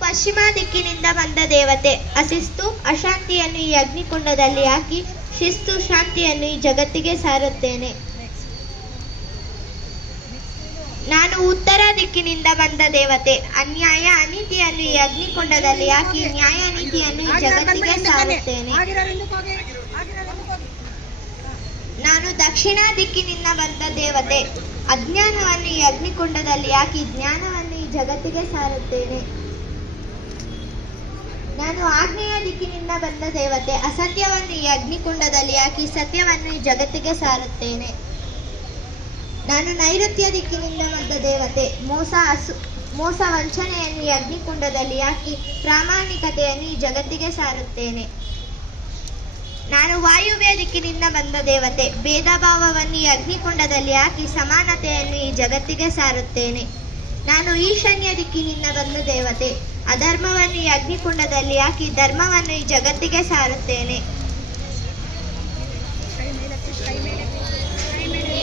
ಪಶ್ಚಿಮ ದಿಕ್ಕಿನಿಂದ ಬಂದ ದೇವತೆ. ಅಶಿಸ್ತು ಅಶಾಂತಿಯನ್ನು ಈ ಅಗ್ನಿಕುಂಡದಲ್ಲಿ ಹಾಕಿ ಶಿಸ್ತು ಶಾಂತಿಯನ್ನು ಈ ಜಗತ್ತಿಗೆ ಸಾರುತ್ತೇನೆ. ನಾನು ಉತ್ತರ ದಿಕ್ಕಿನಿಂದ ಬಂದ ದೇವತೆ. ಅನ್ಯಾಯ ಅನೀತಿಯನ್ನು ಈ ಅಗ್ನಿಕುಂಡದಲ್ಲಿ ಹಾಕಿ ನ್ಯಾಯ ನೀತಿಯನ್ನು ಈ ಜಗತ್ತಿಗೆ ಸಾರುತ್ತೇನೆ. ನಾನು ದಕ್ಷಿಣ ದಿಕ್ಕಿನಿಂದ ಬಂದ ದೇವತೆ. ಅಜ್ಞಾನವನ್ನು ಈ ಅಗ್ನಿಕುಂಡದಲ್ಲಿ ಹಾಕಿ ಜ್ಞಾನವನ್ನು ಈ ಜಗತ್ತಿಗೆ ಸಾರುತ್ತೇನೆ. ನಾನು ಆಗ್ನೇಯ ದಿಕ್ಕಿನಿಂದ ಬಂದ ದೇವತೆ. ಅಸತ್ಯವನ್ನು ಈ ಅಗ್ನಿಕುಂಡದಲ್ಲಿ ಹಾಕಿ ಸತ್ಯವನ್ನು ಈ ಜಗತ್ತಿಗೆ ಸಾರುತ್ತೇನೆ. ನಾನು ನೈಋತ್ಯ ದಿಕ್ಕಿನಿಂದ ಬಂದ ದೇವತೆ. ಮೋಸ ವಂಚನೆಯನ್ನು ಈ ಅಗ್ನಿಕುಂಡದಲ್ಲಿ ಹಾಕಿ ಪ್ರಾಮಾಣಿಕತೆಯನ್ನು ಈ ಜಗತ್ತಿಗೆ ಸಾರುತ್ತೇನೆ. ನಾನು ವಾಯುವ್ಯ ದಿಕ್ಕಿನಿಂದ ಬಂದ ದೇವತೆ. ಭೇದ ಭಾವವನ್ನು ಈ ಅಗ್ನಿಕುಂಡದಲ್ಲಿ ಹಾಕಿ ಸಮಾನತೆಯನ್ನು ಈ ಜಗತ್ತಿಗೆ ಸಾರುತ್ತೇನೆ. ನಾನು ಈಶಾನ್ಯ ದಿಕ್ಕಿನಿಂದ ಬಂದ ದೇವತೆ. ಅಧರ್ಮವನ್ನು ಈ ಅಗ್ನಿಕುಂಡದಲ್ಲಿ ಹಾಕಿ ಧರ್ಮವನ್ನು ಈ ಜಗತ್ತಿಗೆ ಸಾರುತ್ತೇನೆ.